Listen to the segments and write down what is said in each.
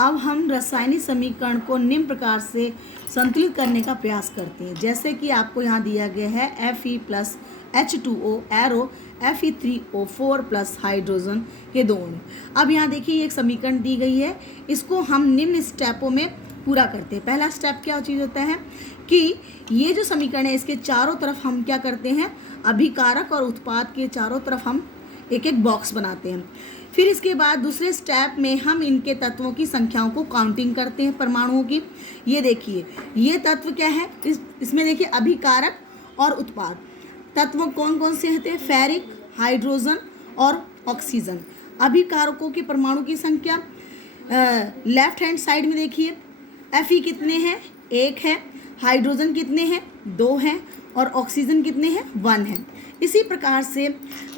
अब हम रासायनिक समीकरण को निम्न प्रकार से संतुलित करने का प्रयास करते हैं। जैसे कि आपको यहाँ दिया गया है Fe plus H2O arrow Fe3O4 plus hydrogen के दो अणु। अब यहाँ देखिए ये एक समीकरण दी गई है, इसको हम निम्न स्टेपों में पूरा करते हैं। पहला स्टेप क्या चीज़ होता है कि ये जो समीकरण है इसके चारों तरफ हम क्या करते हैं, अभिकारक और उत्पाद के चारों तरफ हम एक एक बॉक्स बनाते हैं। फिर इसके बाद दूसरे स्टेप में हम इनके तत्वों की संख्याओं को काउंटिंग करते हैं, परमाणुओं की। ये देखिए ये तत्व क्या है, इसमें देखिए अभिकारक और उत्पाद तत्व कौन कौन से होते हैं, फेरिक, हाइड्रोजन और ऑक्सीजन। अभिकारकों के परमाणु की संख्या लेफ्ट हैंड साइड में देखिए Fe कितने हैं, 1 है, हाइड्रोजन कितने हैं, 2 हैं और ऑक्सीजन कितने हैं, 1 है। इसी प्रकार से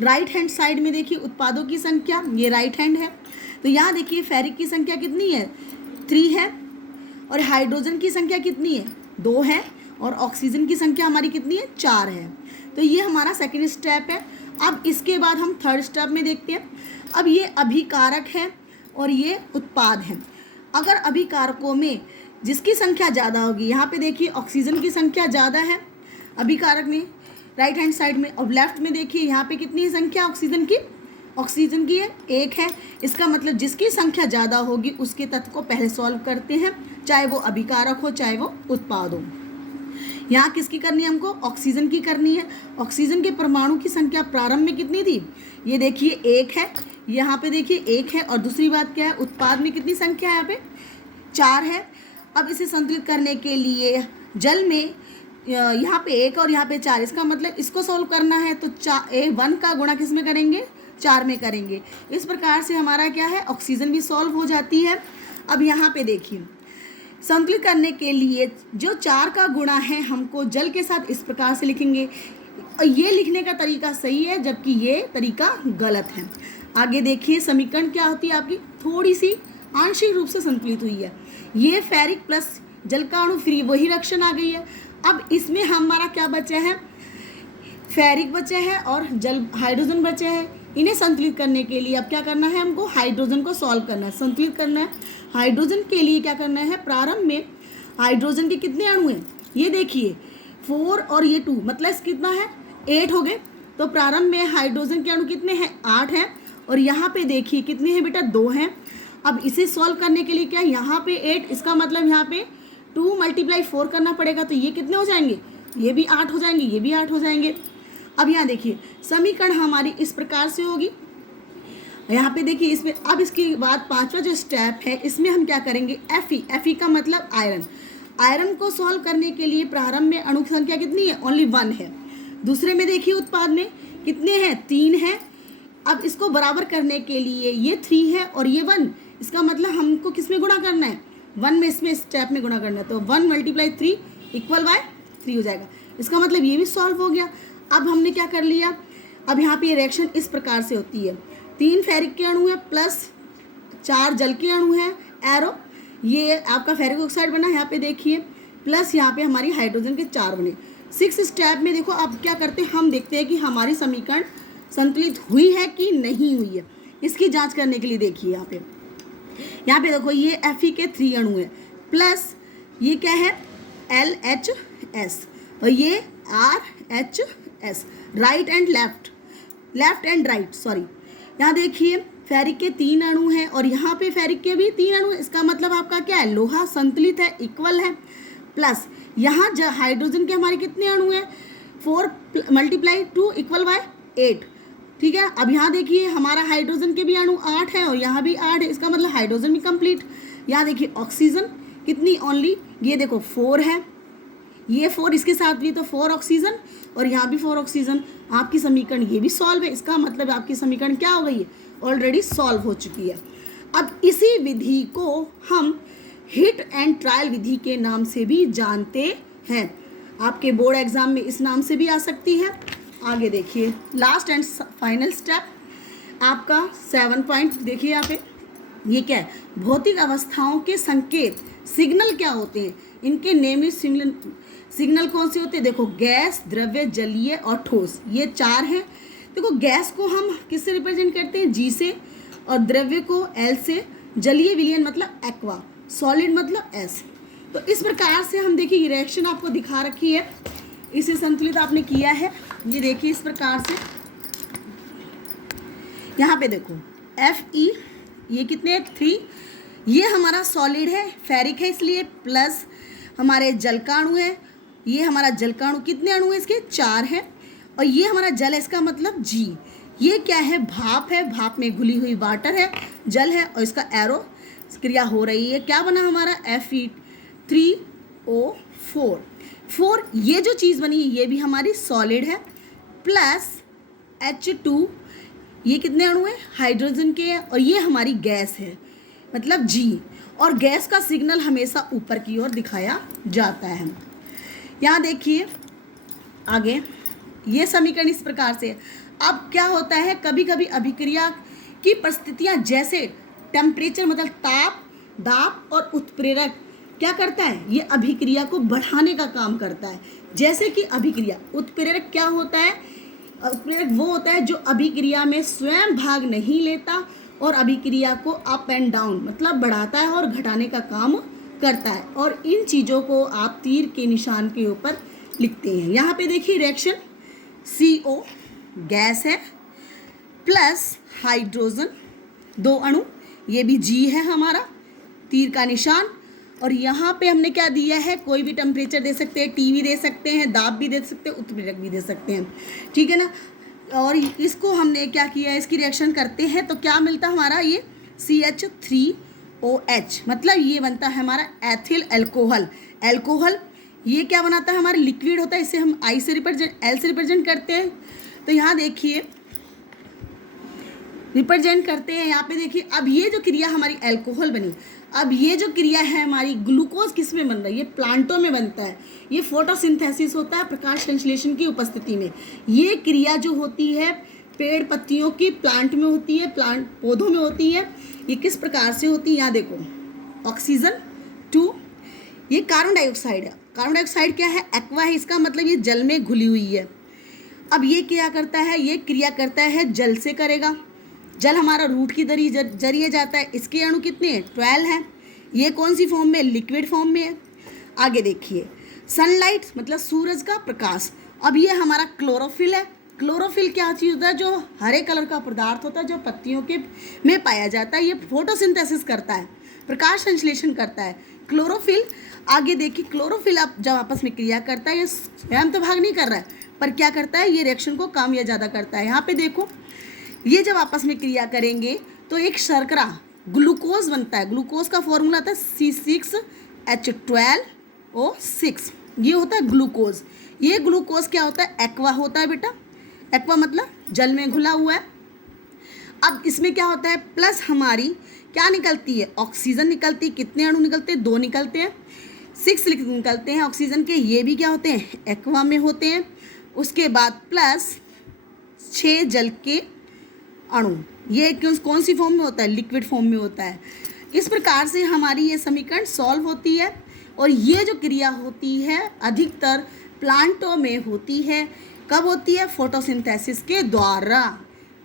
राइट हैंड साइड में देखिए उत्पादों की संख्या, ये राइट हैंड है, तो यहाँ देखिए फेरिक की संख्या कितनी है, 3 है और हाइड्रोजन की संख्या कितनी है, 2 है और ऑक्सीजन की संख्या हमारी कितनी है, 4 है। तो ये हमारा सेकेंड स्टेप है। अब इसके बाद हम थर्ड स्टेप में देखते हैं। अब ये अभिकारक है और ये उत्पाद है। अगर अभिकारकों में जिसकी संख्या ज़्यादा होगी, यहाँ पे देखिए ऑक्सीजन की संख्या ज़्यादा है अभिकारक में राइट हैंड साइड में, और लेफ्ट में देखिए यहाँ पे कितनी है संख्या ऑक्सीजन की है, 1 है। इसका मतलब जिसकी संख्या ज़्यादा होगी उसके तत्व को पहले सॉल्व करते हैं, चाहे वो अभिकारक हो चाहे वो उत्पाद हो। यहाँ किसकी करनी है, हमको ऑक्सीजन की करनी है। ऑक्सीजन के परमाणु की संख्या प्रारंभ में कितनी थी, ये देखिए 1 है, यहाँ पे देखिए 1 है। और दूसरी बात क्या है, उत्पाद में कितनी संख्या है, यहाँ पे 4 है। अब इसे संतुलित करने के लिए जल में यहाँ पे 1 और यहाँ पे 4, इसका मतलब इसको सॉल्व करना है तो 1 का गुणा किस में करेंगे, 4 में करेंगे। इस प्रकार से हमारा क्या है, ऑक्सीजन भी सॉल्व हो जाती है। अब यहाँ पे देखिए संतुलित करने के लिए जो 4 का गुणा है हमको जल के साथ इस प्रकार से लिखेंगे। ये लिखने का तरीका सही है जबकि ये तरीका गलत है। आगे देखिए समीकरण क्या होती है आपकी, थोड़ी सी आंशिक रूप से संतुलित हुई है। ये फेरिक प्लस जल का अणु फ्री वही रिएक्शन आ गई है। अब इसमें हमारा क्या बचा है, फेरिक बचे हैं और जल हाइड्रोजन बचे हैं। इन्हें संतुलित करने के लिए अब क्या करना है, हमको हाइड्रोजन को सॉल्व करना है, संतुलित करना है। हाइड्रोजन के लिए क्या करना है, प्रारंभ में हाइड्रोजन के कितने अणु हैं, ये देखिए 4 और ये 2, मतलब कितना है 8 हो गए। तो प्रारंभ में हाइड्रोजन के अणु कितने हैं, 8 हैं और यहाँ पे देखिए कितने हैं बेटा, 2 हैं। अब इसे सॉल्व करने के लिए क्या, यहाँ पे 8, इसका मतलब यहाँ पे 2 × 4 करना पड़ेगा, तो ये कितने हो जाएंगे, ये भी 8 हो जाएंगे, ये भी 8 हो जाएंगे। अब यहाँ देखिए समीकरण हमारी इस प्रकार से होगी। यहाँ पे देखिए इसमें अब इसके बाद 5वां जो स्टेप है इसमें हम क्या करेंगे, Fe का मतलब आयरन। आयरन को सॉल्व करने के लिए प्रारंभ में अणु की संख्या कितनी है, ओनली 1 है। दूसरे में देखिए उत्पाद में कितने हैं, 3 हैं। अब इसको बराबर करने के लिए ये 3 है और ये 1, इसका मतलब हमको किस में गुणा करना है, 1 में, इसमें स्टेप में गुणा करना है। तो 1 × 3 = 3 हो जाएगा। इसका मतलब ये भी सॉल्व हो गया। अब हमने क्या कर लिया, अब यहाँ पे रिएक्शन इस प्रकार से होती है, 3 फेरिक के अणु है प्लस 4 जल के अणु है, एरो ये आपका फेरिक ऑक्साइड बना, यहाँ पे देखिए प्लस यहाँ पे हमारी हाइड्रोजन के 4 बने। 6 स्टेप में देखो अब क्या करते हैं, हम देखते हैं कि हमारी समीकरण संतुलित हुई है कि नहीं हुई है। इसकी जाँच करने के लिए देखिए यहाँ पे देखो ये Fe के 3 अणु है प्लस ये क्या है LHS और ये RHS, right and left and right, sorry. यहाँ देखिए फेरिक के 3 अणु हैं और यहाँ पे फेरिक के भी 3 अणु, इसका मतलब आपका क्या है, लोहा संतुलित है, इक्वल है। प्लस यहाँ हाइड्रोजन के हमारे कितने अणु हैं, 4 × 2 = 8, ठीक है। अब यहाँ देखिए हमारा हाइड्रोजन के भी अणु 8 है और यहाँ भी 8 है, इसका मतलब हाइड्रोजन भी कंप्लीट। यहाँ देखिए ऑक्सीजन कितनी, ओनली ये देखो 4 है, ये 4 इसके साथ भी तो 4 ऑक्सीजन और यहाँ भी 4 ऑक्सीजन। आपकी समीकरण ये भी सॉल्व है, इसका मतलब आपकी समीकरण क्या हो गई है, ऑलरेडी सॉल्व हो चुकी है। अब इसी विधि को हम हिट एंड ट्रायल विधि के नाम से भी जानते हैं। आपके बोर्ड एग्जाम में इस नाम से भी आ सकती है। आगे देखिए लास्ट एंड फाइनल स्टेप आपका 7 पॉइंट देखिए यहाँ पे, ये क्या है, भौतिक अवस्थाओं के संकेत सिग्नल क्या होते हैं, इनके नेमित सिग्नल कौन से होते हैं, देखो गैस, द्रव्य, जलीय और ठोस, ये 4 हैं। देखो गैस को हम किससे रिप्रेजेंट करते हैं, G से, और द्रव्य को L से, जलीय विलयन मतलब एक्वा, सॉलिड मतलब एस। तो इस प्रकार से हम देखिए रिएक्शन आपको दिखा रखी है, इसे संतुलित आपने किया है। ये देखिए इस प्रकार से यहाँ पे देखो Fe ये कितने 3, ये हमारा सॉलिड है, फेरिक है इसलिए, प्लस हमारे जल का अणु है, ये हमारा जल का अणु कितने अणु है इसके 4 है, और ये हमारा जल है, इसका मतलब G। ये क्या है, भाप है, भाप में घुली हुई वाटर है, जल है, और इसका एरो क्रिया हो रही है। क्या बना हमारा Fe3O4। ये जो चीज़ बनी ये भी हमारी सॉलिड है, प्लस H2 ये कितने अणु है, हाइड्रोजन के हैं, और ये हमारी गैस है मतलब G। और गैस का सिग्नल हमेशा ऊपर की ओर दिखाया जाता है। यहाँ देखिए आगे ये समीकरण इस प्रकार से है। अब क्या होता है, कभी कभी अभिक्रिया की परिस्थितियाँ जैसे टेम्परेचर मतलब ताप, दाब और उत्प्रेरक क्या करता है, ये अभिक्रिया को बढ़ाने का काम करता है। जैसे कि अभिक्रिया, उत्प्रेरक क्या होता है, उत्प्रेरक वो होता है जो अभिक्रिया में स्वयं भाग नहीं लेता और अभिक्रिया को अप एंड डाउन मतलब बढ़ाता है और घटाने का काम करता है। और इन चीज़ों को आप तीर के निशान के ऊपर लिखते हैं। यहाँ पे देखिए रिएक्शन CO गैस है, प्लस हाइड्रोजन 2 अणु, ये भी G है हमारा, तीर का निशान। और यहाँ पे हमने क्या दिया है, कोई भी टेम्परेचर दे सकते हैं, T भी दे सकते हैं, दाब भी दे सकते हैं, उत्प्रेरक भी दे सकते हैं, ठीक है ना। और इसको हमने क्या किया, इसकी रिएक्शन करते हैं तो क्या मिलता है हमारा, ये CH3OH मतलब ये बनता है हमारा एथिल अल्कोहल। अल्कोहल ये क्या बनाता है, हमारा लिक्विड होता है, इसे हम I से रिप्रेजेंट, L से रिप्रेजेंट करते हैं। तो यहाँ देखिए रिप्रेजेंट करते हैं, यहाँ पे देखिए अब ये जो क्रिया हमारी अल्कोहल बनी, अब ये जो क्रिया है हमारी ग्लूकोज किस में बन रहा है, ये प्लांटों में बनता है। ये फोटोसिंथेसिस होता है प्रकाश संश्लेषण की उपस्थिति में। ये क्रिया जो होती है पेड़ पत्तियों की प्लांट में होती है, प्लांट पौधों में होती है। ये किस प्रकार से होती है, यहाँ देखो ऑक्सीजन 2, ये कार्बन डाइऑक्साइड है। कार्बन डाइऑक्साइड क्या है, एक्वा है, इसका मतलब ये जल में घुली हुई है। अब ये क्या करता है, ये क्रिया करता है जल से करेगा, जल हमारा रूट की जरिए जाता है। इसके अणु कितने हैं, 12 हैं। ये कौन सी फॉर्म में, लिक्विड फॉर्म में है। आगे देखिए सनलाइट मतलब सूरज का प्रकाश। अब ये हमारा क्लोरोफिल है। क्लोरोफिल क्या चीज़ होता है, जो हरे कलर का पदार्थ होता है, जो पत्तियों के में पाया जाता है। ये फोटोसिंथेसिस करता है, प्रकाश संश्लेषण करता है क्लोरोफिल। आगे देखिए क्लोरोफिल अब जब आपस में क्रिया करता है, ये स्वयं तो भाग नहीं कर रहा है, पर क्या करता है, ये रिएक्शन को कम या ज़्यादा करता है। यहाँ पे देखो ये जब आपस में क्रिया करेंगे तो एक शर्करा ग्लूकोज बनता है। ग्लूकोज का फॉर्मूला आता है C6H12O6, ये होता है ग्लूकोज। ये ग्लूकोज क्या होता है, एक्वा होता है बेटा। एक्वा मतलब जल में घुला हुआ है। अब इसमें क्या होता है, प्लस हमारी क्या निकलती है, ऑक्सीजन निकलती है। कितने अणु निकलते हैं, 2 निकलते हैं, 6 निकलते हैं ऑक्सीजन के। ये भी क्या होते हैं, एक्वा में होते हैं। उसके बाद प्लस 6 जल के अणु। ये कौन सी फॉर्म में होता है, लिक्विड फॉर्म में होता है। इस प्रकार से हमारी ये समीकरण सॉल्व होती है। और ये जो क्रिया होती है अधिकतर प्लांटों में होती है। कब होती है, फोटोसिंथेसिस के द्वारा।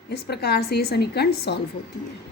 इस प्रकार से ये समीकरण सॉल्व होती है।